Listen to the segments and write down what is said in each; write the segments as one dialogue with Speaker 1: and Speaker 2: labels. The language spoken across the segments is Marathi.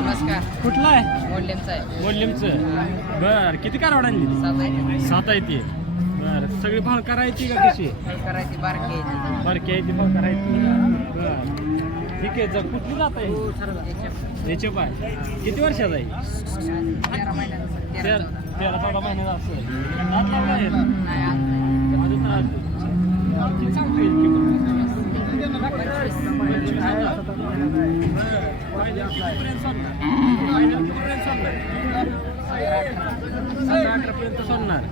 Speaker 1: नमस्कार.
Speaker 2: कुठला आहे?
Speaker 1: मोडलेमचा आहे.
Speaker 2: मोडलिमचं बर किती कारवड आणली?
Speaker 1: सात आहे.
Speaker 2: सात आहे ती. बर सगळी भाळ करायची का कशी?
Speaker 1: करायची बारकी आहे
Speaker 2: बारकी आहे ती भाळ करायची. बर. ठीक आहे जर कुठली जात आहे? याचे पाय. किती वर्षाचा आहे?
Speaker 1: तेरा महिन्याचा
Speaker 2: तेरा
Speaker 1: तेरा
Speaker 2: तेरा चौदा महिन्याचा असं दात लागला आहे ना?
Speaker 1: नाही. आज
Speaker 2: अजून तर आज- किती सांगतोय किंमत? पंचवीस. हजार. सोडणार? फायनल कितीपर्यंत सोडणार? सात अठरापर्यंत सोडणार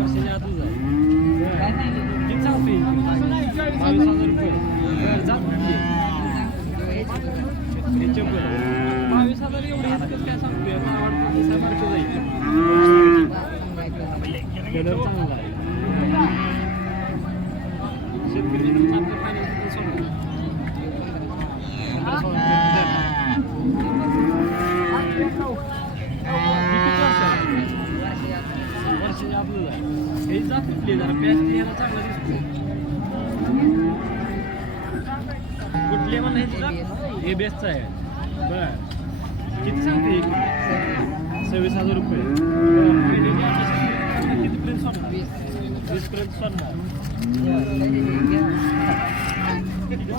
Speaker 2: वर्षाच्या आतच आहे. बरं. किती सांगतोय? बावीस हजार रुपये बरं, जात कुठली? याचे बरं. बावीस हजार एवढे आहेत तर काय सांगतोय मला वाटतं दिसासारखं जाईल कलर चांगला आहे शेतकरी मित्रांनो, आपलं final किती सोडणार? पंधरा सोळा रुपये दर. हे किती वर्षाचं आहे? वर्षाच्या आतलं आहे. हे जात कुठले म्हणा हे हे बेस्टचं आहे बर किती सांगते सव्वीस हजार रुपये. बरं, वीस पर्यंत सोडणार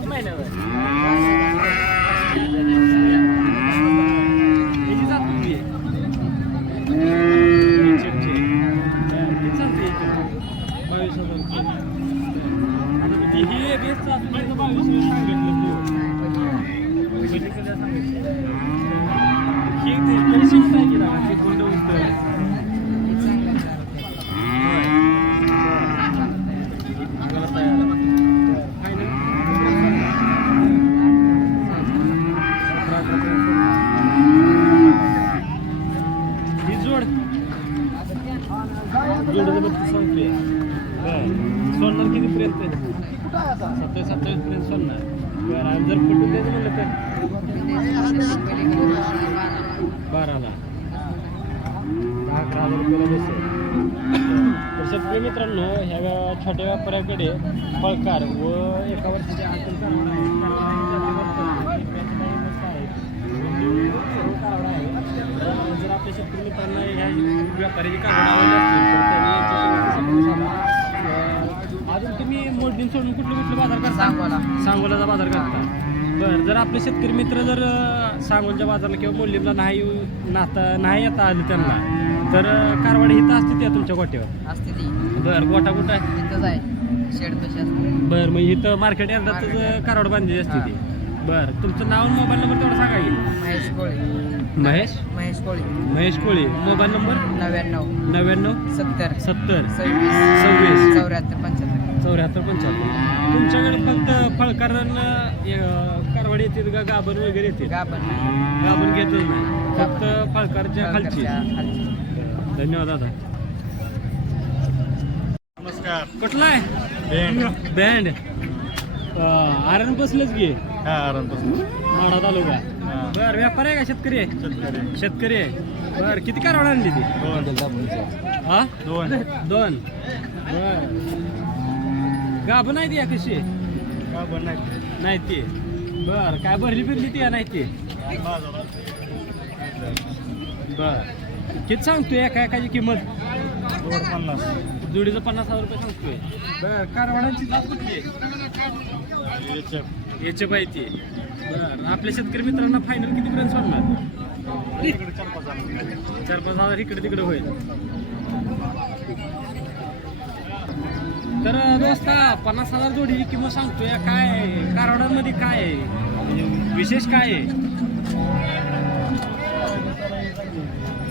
Speaker 2: महिन्यावर किती जात कुठली आहे? चेकची. बरं, किती सांगते हे? बावीस हजार रुपये आता ती ही बेस्टचं असून त्याचं बावीस वीस सांगितलं तू पलीकडे सांगितलं. ही ते पैसे काय केला ते गोंड उचल ही जोड जोड सांगतोय सोडणार कितीपर्यंत सत्तावीस सत्तावीस पर्यंत सोडणार बरं आणि जर पटून द्यायचं म्हणलं तर बाराला दहा अकरा हजार रुपयाला बसेल तर शेतकरी मित्रांनो ह्या छोट्या व्यापाऱ्याकडे फळकार व एका वर्षाचे आतील कारवड आहे. कारवड आहे, जाती वर्तन, एक मस्त आहे. हिंदू सर्व कारवड आहे. तर जर आपल्या शेतकरी मित्रांना ह्या व्यापाऱ्याची अजून तुम्ही मोडणी सोडून कुठले कुठले बाजार करता
Speaker 1: सांगोला.
Speaker 2: सांगोल्याचा बाजार करता बरं जर आपले शेतकरी मित्र जर सांगोलच्या बाजारला किंवा मोल्लीला नाही नाता नाही येता आलं त्यांना तर कारवाडी इथं असते त्या तुमच्या गोट्यावर?
Speaker 1: असते ती.
Speaker 2: बरं गोटा कुठं आहे?
Speaker 1: तिथंच आहे. शेड तशी असते.
Speaker 2: बरं मग इथं मार्केट यार्डातच कारवाड बांधलेली असते ती. बरं तुमचं नाव आणि मोबाईल नंबर तेवढा सांगा की.
Speaker 1: महेश कोळी.
Speaker 2: महेश?
Speaker 1: महेश कोळी.
Speaker 2: महेश कोळी. Mobile number?
Speaker 1: नव्याण्णव.
Speaker 2: नव्याण्णव?
Speaker 1: सत्तर.
Speaker 2: सत्तर.
Speaker 1: सव्वीस.
Speaker 2: सव्वीस.
Speaker 1: चौऱ्याहत्तर पंच्याहत्तर.
Speaker 2: चौऱ्याहत्तर पंच्याहत्तर. तुमच्याकडे फक्त फळकारण कारवाडी येतील का गाभण वगैरे येतील?
Speaker 1: गाभण
Speaker 2: गाभण घेतच नाही. फक्त फळकारच्या खालची.
Speaker 1: खालची.
Speaker 2: धन्यवाद दादा.
Speaker 3: नमस्कार.
Speaker 2: कुठला आहे? बँड. आरण बसलंच घे
Speaker 3: हा
Speaker 2: माडा तालुका.
Speaker 3: हा.
Speaker 2: बर व्यापार आहे का शेतकरी आहे?
Speaker 3: शेतकरी.
Speaker 2: आहे. बर किती कारवाड आणली ती?
Speaker 3: दोन.
Speaker 2: हा?
Speaker 3: दोन.
Speaker 2: दोन. बर. गाभण आहे ती या कशी?
Speaker 3: का
Speaker 2: नाही. ती. बर काय भरली फिरली ती या नाही ती? बर. किती सांगतोय? एका एकाची किंमत?
Speaker 3: पन्नास.
Speaker 2: जोडीचं पन्नास हजार रुपये सांगतोय. बर कारवाडांची जात कुठली आहे?
Speaker 3: याचे
Speaker 2: पाहिजे बर आपल्या शेतकरी मित्रांना फायनल कितीपर्यंत सोडणार?
Speaker 3: इकडे चार पाच
Speaker 2: हजार. इकडे तिकडे होईल. तर दोस्ता पन्नास हजार जोडीची किंमत सांगतोय. काय कारवाडांमध्ये काय आहे? विशेष काय आहे?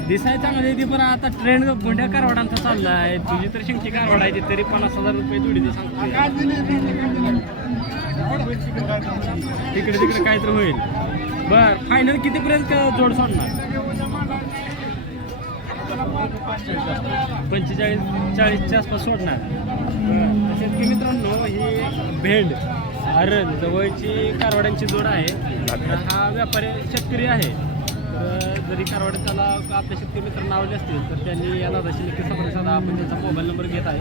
Speaker 2: दिसाय चांगली म्हणजे ती पण आता ट्रेंड गुंड्या कारवाडांचा चालला आहे तुझी तर शिंगची कारवाड आहे ती तरी पन्नास हजार रुपये जोडी ती सांगतोय. तिकडे तिकडे काय तर होईल. बर फायनल कितीपर्यंत जोड सोडणार? पंचेचाळीस चाळीसच्या आसपास सोडणार. तसेच की मित्रांनो ही भेंड अरण जवळची कारवाड्यांची जोड आहे. तर हा व्यापारी शेतकरी आहे. जरी कारवाडे त्याला आपल्या शेतकरी मित्रांना आवडले असतील तर त्यांनी या दादाशी नक्की संपर्क साधा. आपण त्यांचा मोबाईल नंबर घेत आहे.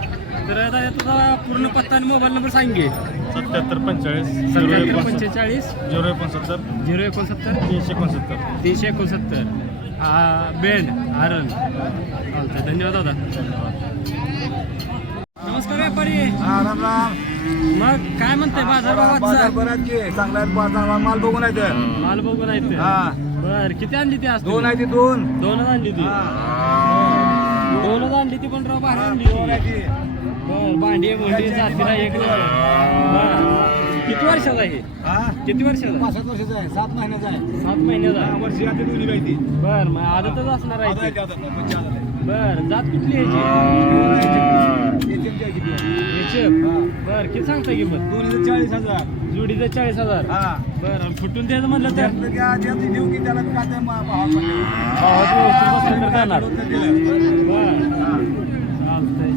Speaker 2: तर दादा तुझा पूर्ण पत्ता आणि मोबाईल नंबर सांगे
Speaker 3: सत्याहत्तर पंचेचाळीस
Speaker 2: सत्याहत्तर पंचेचाळीस
Speaker 3: झिरो एकोणसत्तर
Speaker 2: झिरो एकोणसत्तर
Speaker 3: तीनशे एकोणसत्तर.
Speaker 2: तीनशे एकोणसत्तर. हा बेंड आरण चालतं धन्यवाद दादा. नमस्कार व्यापारी.
Speaker 4: राम राम.
Speaker 2: मग काय म्हणते बाजार
Speaker 4: बाजार
Speaker 2: भावाचा
Speaker 4: बराच घे चांगला आहे बाजार माल बघून आहे.
Speaker 2: माल बघून आहेत
Speaker 4: हा
Speaker 2: बर किती आणली ती आज
Speaker 4: दोन आहे ती दोन
Speaker 2: दोनच आणली ती दोनच आणली ती पण राव बाहेर आणली
Speaker 4: दोन आहे
Speaker 2: ती. बर भांडी भांडी जातीला एक नंबर. बर. किती वर्षाचा आहे
Speaker 4: हा?
Speaker 2: किती वर्षाचा
Speaker 4: पाच सात वर्षाचा आहे सात महिन्याचा आहे
Speaker 2: सात महिन्याचा
Speaker 4: हा, वर्षी दोन्ही.
Speaker 2: बर मग आदतच असणार आहे
Speaker 4: आहे
Speaker 2: ती.
Speaker 4: आहे.
Speaker 2: बर जात कुठली याची बर किती सांगता किंमत
Speaker 4: दोन्हीचं चाळीस हजार.
Speaker 2: जोडीचं चाळीस हजार?
Speaker 4: हा.
Speaker 2: बर फुटून द्यायचं म्हणलं तर?
Speaker 4: त्यातलं घ्या, त्यातलं देऊ की त्याला काय ते मा- भावात पडले.
Speaker 2: भावात व्यवस्थित बसलं तर जाणार
Speaker 4: ठरवून दिलं.
Speaker 2: बर.
Speaker 4: हा.
Speaker 2: चालतंय.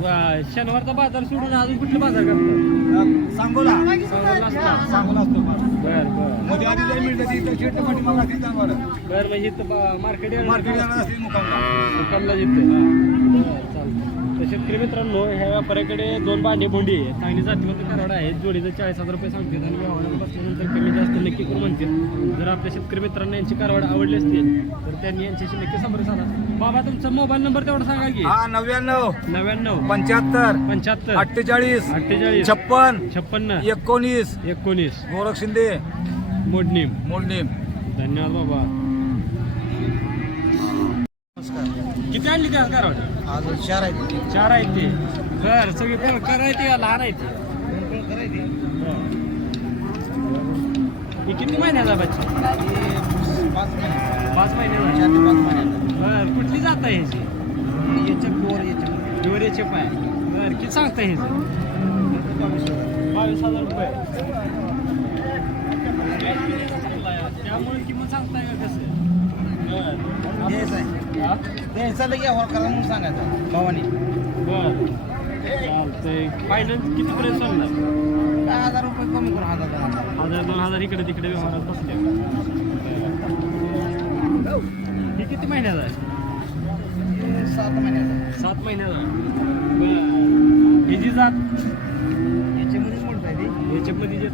Speaker 2: वा, शनिवारचा बाजार सोडून अजून कुठले बाजार करतात
Speaker 4: हा, सांगोला.
Speaker 2: सांगोला असता.
Speaker 4: सांगोला असतो माल.
Speaker 2: बर बर.
Speaker 4: मध्ये आधी लई मिळतं ती इथं पाठीमागं.
Speaker 2: बर म्हणजे मार्केट
Speaker 4: मार्केट जाणार असतील मुकामला.
Speaker 2: जिथे. तर शेतकरी मित्रांनो ह्या व्यापाऱ्याकडे दोन भांडी बोंडी आहे चांगली जातीवरती करवडा आहे जोडीचं चाळीस हजार रुपये सांगतात आणि व्यवहाराला बसल्यानंतर कमी जास्त नक्की करून म्हणतील जर आपल्या शेतकरी मित्रांना यांची कारवाड आवडली असतील तर त्यांनी यांच्याशी नक्की संपर्क साधा. बाबा तुमचा मोबाईल नंबर तेवढा सांगा की.
Speaker 4: हा नव्याण्णव.
Speaker 2: नव्याण्णव.
Speaker 4: पंच्याहत्तर.
Speaker 2: पंच्याहत्तर.
Speaker 4: अठ्ठेचाळीस.
Speaker 2: अठ्ठेचाळीस.
Speaker 4: छप्पन.
Speaker 2: छप्पन्न.
Speaker 4: एकोणीस.
Speaker 2: एकोणीस.
Speaker 4: गोरख शिंदे.
Speaker 2: मोडणीम.
Speaker 4: मोडणीम.
Speaker 2: धन्यवाद बाबा. किती आणली त्या कारवाड
Speaker 4: अजून चार आहेत.
Speaker 2: चार आहेत ते. बर सगळे पळकर आहेत का लहान आहेत ते. ही किती महिन्याचा बच्चा?
Speaker 4: पाच महिने
Speaker 2: पाच महिन्याचा
Speaker 4: चार ते पाच महिन्याचा
Speaker 2: बर कुठली जात आहे ह्याची?
Speaker 4: याच्या पोर याच्या
Speaker 2: डोरेचे पाय. बर किती सांगता ह्याचं? बावीस हजार रुपये. त्यामुळे किंमत सांगताय का कसं?
Speaker 4: द्यायचं आहे लगे करा म्हणून सांगायचं भावानी
Speaker 2: फायनल कितीपर्यंत सोडणार?
Speaker 4: काय हजार रुपये कमी करून हजार दोन हजार
Speaker 2: हजार दोन हजार इकडे तिकडे व्यवहारात बसले ही किती महिन्याचा आहे
Speaker 4: सात महिन्याचा
Speaker 2: सात महिन्याचा बरं. ही जी जात
Speaker 4: याच्यामध्ये मोठं आहे ते?
Speaker 2: याच्यामध्ये येत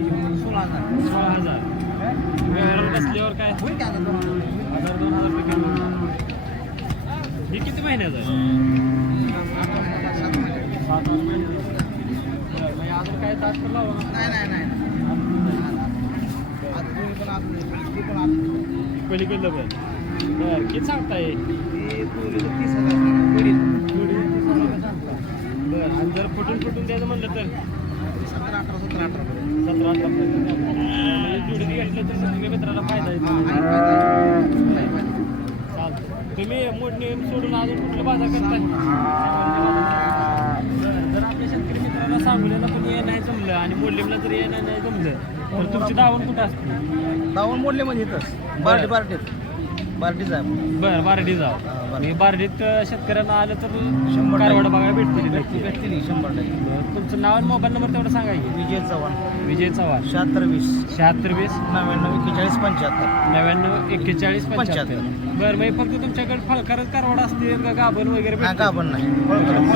Speaker 2: की
Speaker 4: सोळा हजार.
Speaker 2: सोळा हजार. व्यवहारात बसल्यावर काय
Speaker 4: होईल हजार
Speaker 2: दोन हजार रुपये किती महिन्याचा आहे
Speaker 4: सात
Speaker 2: आठ अजून काय तास लावा
Speaker 4: नाही नाही आता
Speaker 2: पलीकडलं पण बरं किती सांगताय बरं आणि जर फुटून फुटून द्यायचं म्हणलं तर
Speaker 4: सतरा अठरा सतरा अठरा
Speaker 2: सतरा अठरा जोडी घेतलं तर मित्राला फायदा. चालतं तुम्ही मोडणी सोडून अजून कुठलं बाजार करताय? जर आपल्या शेतकरी मित्राला सांगोल्याला पण ये नाही जमलं आणि मोडलीमला जर ये नाही नाही जमलं तर तुमची दावण कुठं असते?
Speaker 4: दावण मोडले म्हणजे इथंच बार्टी बार्टीत बार्टीच आहे.
Speaker 2: बरं बारडी जाव.
Speaker 4: बार्टी.
Speaker 2: मी बारडीत शेतकऱ्यांना आलं तर
Speaker 4: शंभर
Speaker 2: कारवाड. बघायला भेटतील
Speaker 4: भेटतील भेटतील शंभर टक्के.
Speaker 2: तुमचं नाव आणि मोबाईल नंबर तेवढं सांगा की.
Speaker 4: विजय चव्हाण.
Speaker 2: विजय चव्हाण.
Speaker 4: शहात्तर वीस.
Speaker 2: शहात्तर वीस.
Speaker 4: नव्याण्णव एक्केचाळीस पंच्याहत्तर.
Speaker 2: नव्याण्णव एक्केचाळीस पंच्याहत्तर.
Speaker 4: पंच्याहत्तर.
Speaker 2: बरं म्हणजे फक्त तुमच्याकडे फलकारच कारवाड असते का गाभण वगैरे
Speaker 4: हा? का पण नाही.
Speaker 2: फलकारच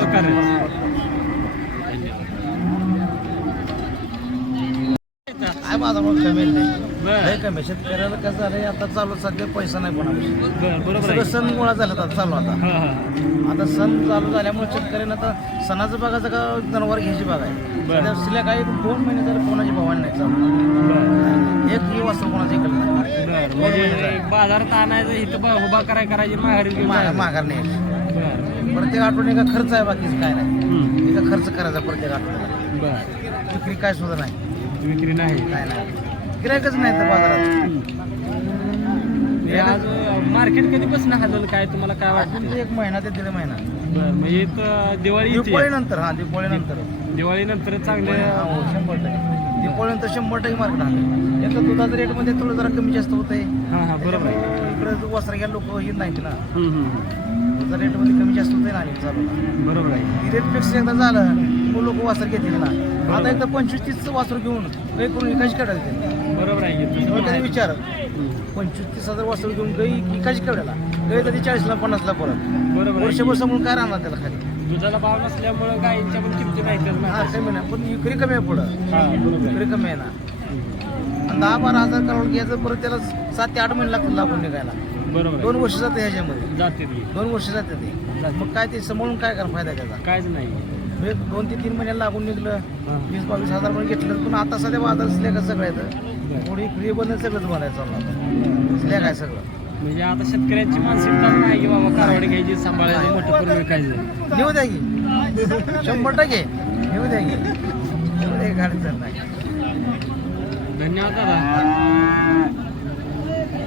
Speaker 4: आहे माझा मग कमी नाही लय कमी शेतकऱ्याला कसं झालंय आता चालू सध्या पैसा नाही
Speaker 2: बरोबर
Speaker 4: सगळं सण गोळा झाला आता चालू आता.
Speaker 2: हा हा.
Speaker 4: आता सण चालू झाल्यामुळे शेतकऱ्यांना आता सणाचं बघायचं का जनावर घ्यायची बघा. आहे सिल्या काही दोन महिने झाले कोणाची भावानी नाही चालू. एक ही वाजता कोणाची इकडे नाही.
Speaker 2: म्हणजे बाजारात आणायचं इथं उभा कराय करायची माघारी.
Speaker 4: माघार नाही प्रत्येक आठवड्यात का खर्च आहे बाकीचं काय नाही. इथं खर्च करायचा प्रत्येक आठवड्याला विक्री काय सुद्धा नाही.
Speaker 2: विक्री नाही.
Speaker 4: काय नाही. गिरायकच नाही तर बाजारात.
Speaker 2: हे आज मार्केट कधीपासून हलवलं काय तुम्हाला काय वाटतं?
Speaker 4: एक महिना ते दीड महिना.
Speaker 2: बरं म्हणजे इथं दिवाळी येते.
Speaker 4: दिवाळीनंतर हा दिवाळीनंतर.
Speaker 2: दिवाळीनंतर चांगले
Speaker 4: हो, शंभर टक्के. दिवाळीनंतर शंभर टक्के मार्केट आलं एक तर दुधाच्या रेटमध्ये थोडं जरा कमी जास्त होत आहे
Speaker 2: हां हां बरोबर आहे.
Speaker 4: इकडे वस्त्र घ्या लोक ही नाहीत ना.
Speaker 2: हम्म, हम्म.
Speaker 4: दुधाच्या रेटमध्ये कमी जास्त होत आहे ना आणि चालू
Speaker 2: बरोबर आहे.
Speaker 4: रेट फिक्स एकदा झालं मग लोक वासर घेतील ना. आता एकदा पंचवीस तीस वासर घेऊन काही करून विकायची काढायला
Speaker 2: बरोबर आहे की
Speaker 4: मग कधी. विचार. पंचवीस तीस हजार वाजता घेऊन गाई विकायची केवढ्याला गाई तर ती चाळीसला पन्नासला परत?
Speaker 2: बरोबर आहे.
Speaker 4: वर्षभर
Speaker 2: की.
Speaker 4: समोर काय राहणार त्याला खाली?
Speaker 2: दुधाला भाव नसल्यामुळं गायींच्या पण किमती माहितीच
Speaker 4: हा
Speaker 2: नाही
Speaker 4: कमी नाही. पण विक्री कमी आहे पुढं. विक्री कमी आहे ना. आणि दहा बारा हजार करोड घ्यायचं परत त्याला सात ते आठ महिने लागतील लागून निघायला.
Speaker 2: बरोबर
Speaker 4: दोन
Speaker 2: आहे.
Speaker 4: वर्ष जाते ह्याच्यामध्ये.
Speaker 2: जाते ती.
Speaker 4: दोन वर्ष जाते ते. मग काय ते सांभाळून काय करा फायदा त्याचा?
Speaker 2: काहीच नाही.
Speaker 4: दोन ते तीन महिन्याला लागून निघलं.
Speaker 2: हा.
Speaker 4: वीस बावीस हजार पण घेतलं. पण आता सध्या बाजार स्लॅग सगळं येतं थोडी फ्री बंद सगळंच म्हणायचं आहे सगळं?
Speaker 2: म्हणजे आता शेतकऱ्यांची मानसिकता नाही की बाबा कारवाडी घ्यायची सांभाळायचं मोठं करून विकायचं.
Speaker 4: नेऊ द्या की. शंभर टक्के. नेऊ द्या की. नाही.
Speaker 2: धन्यवाद दादा.